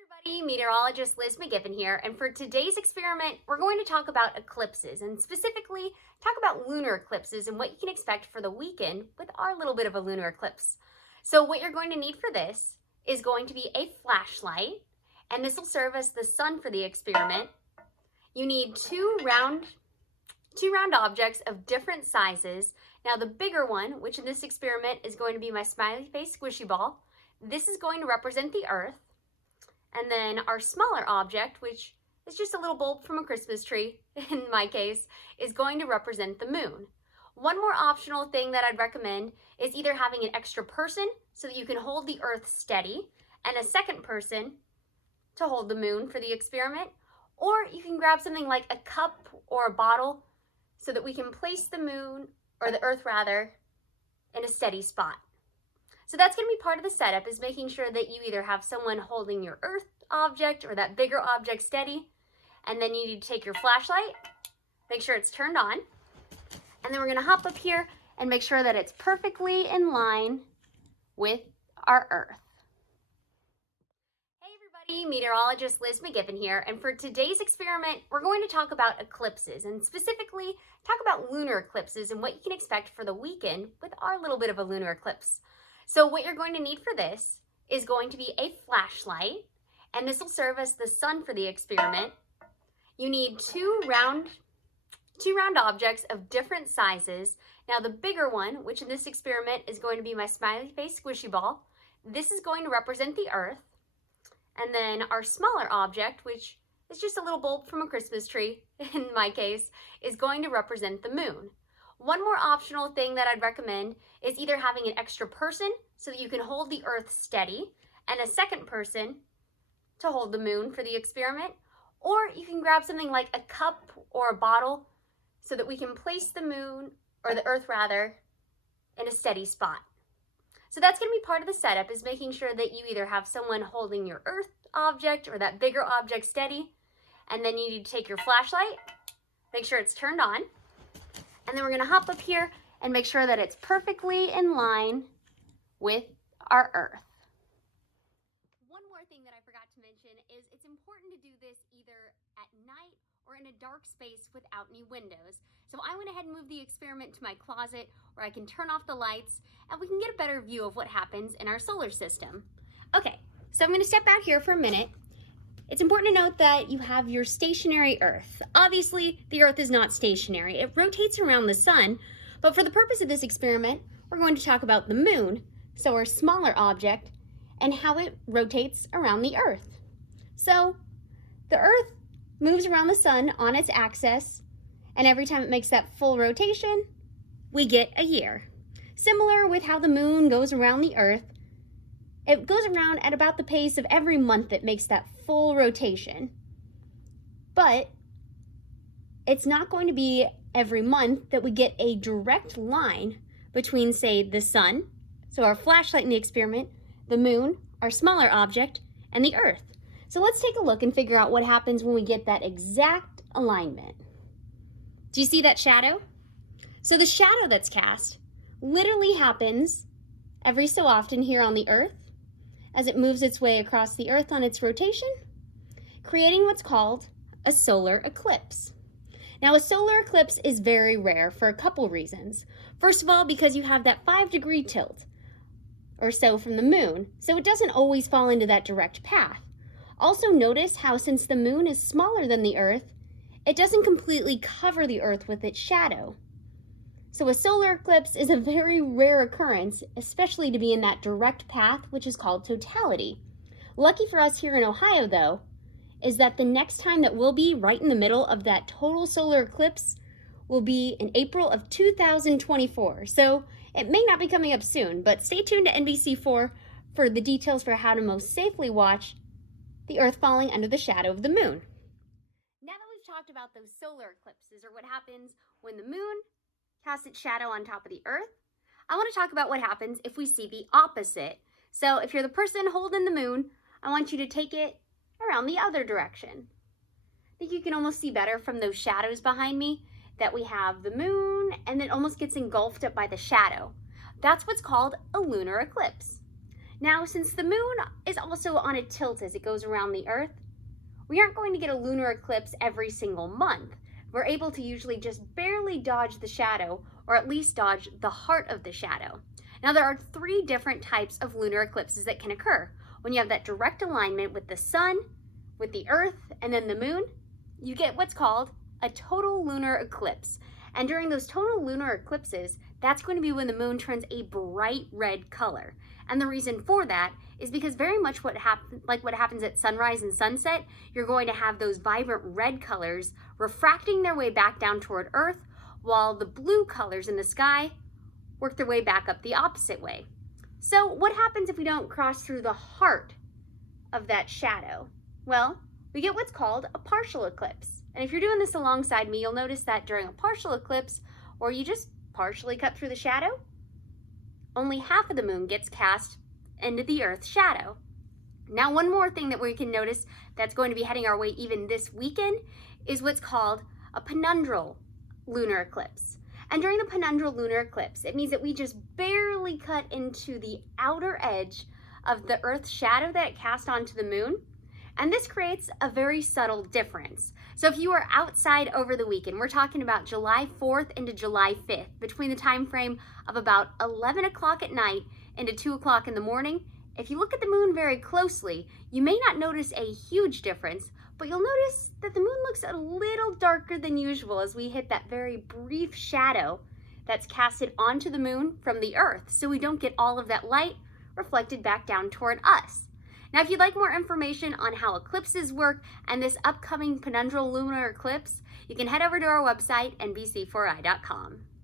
Everybody, meteorologist Liz McGibbon here, and for today's experiment, we're going to talk about eclipses, and specifically talk about lunar eclipses and what you can expect for the weekend with our little bit of a lunar eclipse. So what you're going to need for this is going to be a flashlight, and this will serve as the sun for the experiment. You need two round objects of different sizes. Now the bigger one, which in this experiment is going to be my smiley face squishy ball, this is going to represent the Earth. And then our smaller object, which is just a little bulb from a Christmas tree, in my case, is going to represent the moon. One more optional thing that I'd recommend is either having an extra person so that you can hold the Earth steady, and a second person to hold the moon for the experiment, or you can grab something like a cup or a bottle so that we can place the moon, or the Earth rather, in a steady spot. So that's going to be part of the setup, is making sure that you either have someone holding your Earth object or that bigger object steady, and then you need to take your flashlight, make sure it's turned on, and then we're going to hop up here and make sure that it's perfectly in line with our Earth. Hey everybody, meteorologist Liz McGibbon here, and for today's experiment, we're going to talk about eclipses, and specifically talk about lunar eclipses and what you can expect for the weekend with our little bit of a lunar eclipse. So what you're going to need for this is going to be a flashlight, and this will serve as the sun for the experiment. You need two round objects of different sizes. Now the bigger one, which in this experiment is going to be my smiley face squishy ball, this is going to represent the Earth. And then our smaller object, which is just a little bulb from a Christmas tree, in my case, is going to represent the moon. One more optional thing that I'd recommend is either having an extra person so that you can hold the Earth steady, and a second person to hold the moon for the experiment, or you can grab something like a cup or a bottle so that we can place the moon, or the Earth rather, in a steady spot. So that's going to be part of the setup, is making sure that you either have someone holding your Earth object or that bigger object steady, and then you need to take your flashlight, make sure it's turned on, and then we're going to hop up here and make sure that it's perfectly in line with our Earth. One more thing that I forgot to mention is it's important to do this either at night or in a dark space without any windows. So I went ahead and moved the experiment to my closet where I can turn off the lights and we can get a better view of what happens in our solar system. Okay, so I'm going to step back here for a minute. It's important to note that you have your stationary Earth. Obviously, the Earth is not stationary. It rotates around the sun, but for the purpose of this experiment, we're going to talk about the moon, so our smaller object, and how it rotates around the Earth. So, the Earth moves around the sun on its axis, and every time it makes that full rotation, we get a year. Similar with how the moon goes around the Earth, it goes around at about the pace of every month it makes that full rotation. But it's not going to be every month that we get a direct line between, say, the sun, so our flashlight in the experiment, the moon, our smaller object, and the Earth. So let's take a look and figure out what happens when we get that exact alignment. Do you see that shadow? So the shadow that's cast literally happens every so often here on the Earth as it moves its way across the Earth on its rotation, creating what's called a solar eclipse. Now, a solar eclipse is very rare for a couple reasons. First of all, because you have that 5-degree tilt or so from the moon, so it doesn't always fall into that direct path. Also notice how, since the moon is smaller than the Earth, it doesn't completely cover the Earth with its shadow. So a solar eclipse is a very rare occurrence, especially to be in that direct path, which is called totality. Lucky for us here in Ohio, though, is that the next time that we'll be right in the middle of that total solar eclipse will be in April of 2024. So it may not be coming up soon, but stay tuned to NBC4 for the details for how to most safely watch the Earth falling under the shadow of the moon. Now that we've talked about those solar eclipses, or what happens when the moon casts its shadow on top of the Earth, I want to talk about what happens if we see the opposite. So if you're the person holding the moon, I want you to take it around the other direction. I think you can almost see better from those shadows behind me that we have the moon and it almost gets engulfed up by the shadow. That's what's called a lunar eclipse. Now, since the moon is also on a tilt as it goes around the Earth, we aren't going to get a lunar eclipse every single month. We're able to usually just barely dodge the shadow, or at least dodge the heart of the shadow. Now, there are 3 different types of lunar eclipses that can occur. When you have that direct alignment with the sun, with the Earth, and then the moon, you get what's called a total lunar eclipse. And during those total lunar eclipses, that's going to be when the moon turns a bright red color. And the reason for that is because very much what happens at sunrise and sunset, you're going to have those vibrant red colors refracting their way back down toward Earth, while the blue colors in the sky work their way back up the opposite way. So what happens if we don't cross through the heart of that shadow? Well, we get what's called a partial eclipse. And if you're doing this alongside me, you'll notice that during a partial eclipse, or you just partially cut through the shadow, only half of the moon gets cast into the Earth's shadow. Now, one more thing that we can notice that's going to be heading our way even this weekend is what's called a penundral lunar eclipse. And during the penundral lunar eclipse, it means that we just barely cut into the outer edge of the Earth's shadow that it cast onto the moon. And this creates a very subtle difference. So if you are outside over the weekend, we're talking about July 4th into July 5th, between the time frame of about 11 o'clock at night into 2 o'clock in the morning, if you look at the moon very closely, you may not notice a huge difference, but you'll notice that the moon looks a little darker than usual as we hit that very brief shadow that's casted onto the moon from the Earth, so we don't get all of that light reflected back down toward us. Now, if you'd like more information on how eclipses work and this upcoming penundral lunar eclipse, you can head over to our website, nbc4i.com.